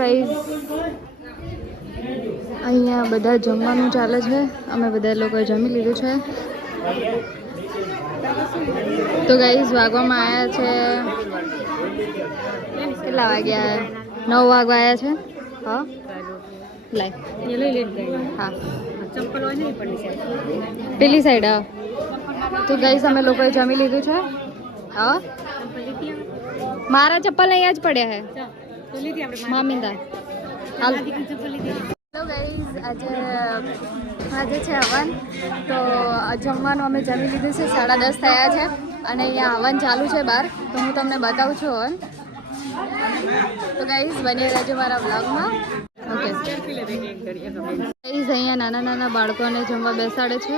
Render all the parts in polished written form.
Guys અહીંયા બધા જમવાનું ચાલે છે. અમે બધા લોકોએ જમી લીધું છે. તો ગાઈઝ વાગવામાં આવ્યા છે, કેટલા વાગ્યા? 9 વાગવા આવ્યા છે. હા લાય હા પેલી સાઈડ. હા તો ગાઈઝ અમે લોકોએ જમી લીધું છે. હા મારા ચપ્પલ અહીંયા જ પડ્યા છે મામીંદા. હાલો ગાઈઝ આજે છે હવન. તો જમવાનું અમે જમી લીધું છે. 10:30 થયા છે અને અહીંયા હવન ચાલુ છે બહાર. તો હું તમને બતાવું છું હવન. તો ગાઈઝ બની રહેજો મારા બ્લોગમાં. ઓકે ગાઈઝ અહીંયા નાના નાના બાળકોને જમવા બેસાડે છે.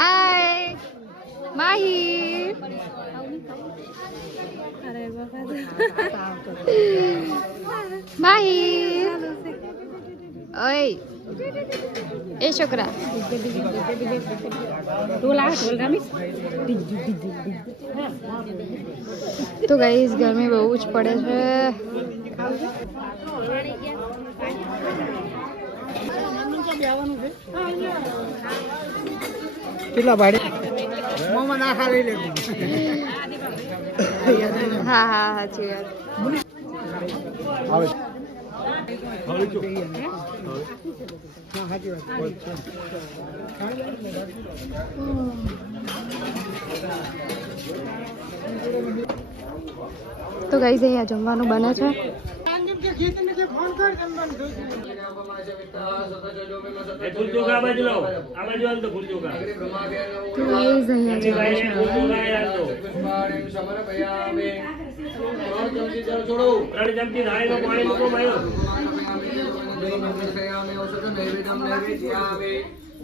હાય માહી. માહી ઓય એ છોકરા તો ગાઈઝ ગરમી બહુ જ પડે છે. કેટલા ભાડે મોમાં નાખા લઈ લે. હા હા સાચી વાત. આવે તો ગાઈઝ અહીંયા જમવાનું બને છે.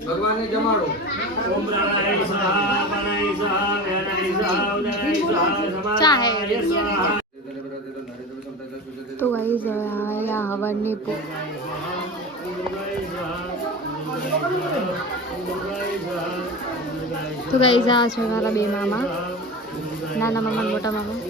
ભગવાન ને જમાડો. તો ગાઈઝ હવે અહીંયા હવનની તો ગાઈઝ આ છે મારા બે મામા, નાના મામા અને મોટા મામા.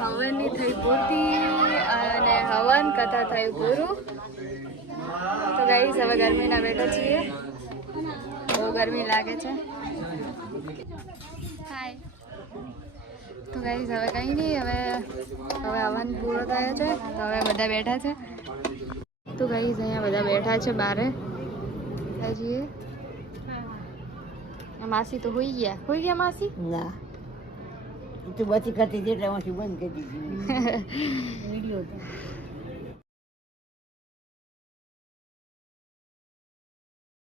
હવનની થઈ પૂર્તિ અને હવન કથા થયું પૂરું. તો ગાઈસ હવે ગરમીના બેઠા છીએ. બહુ ગરમી લાગે છે. હાય. તો ગાઈસ હવે કંઈ નહીં, હવે હવન પૂરો થયો છે. તો હવે બધા બેઠા છે. તો ગાઈસ અહીંયા બધા બેઠા છે બારે. છીએ માસી તો હોઈ ગયા માસી? ના તું બચી કરતી એટલે બંધ કરી દીધી વિડીયો.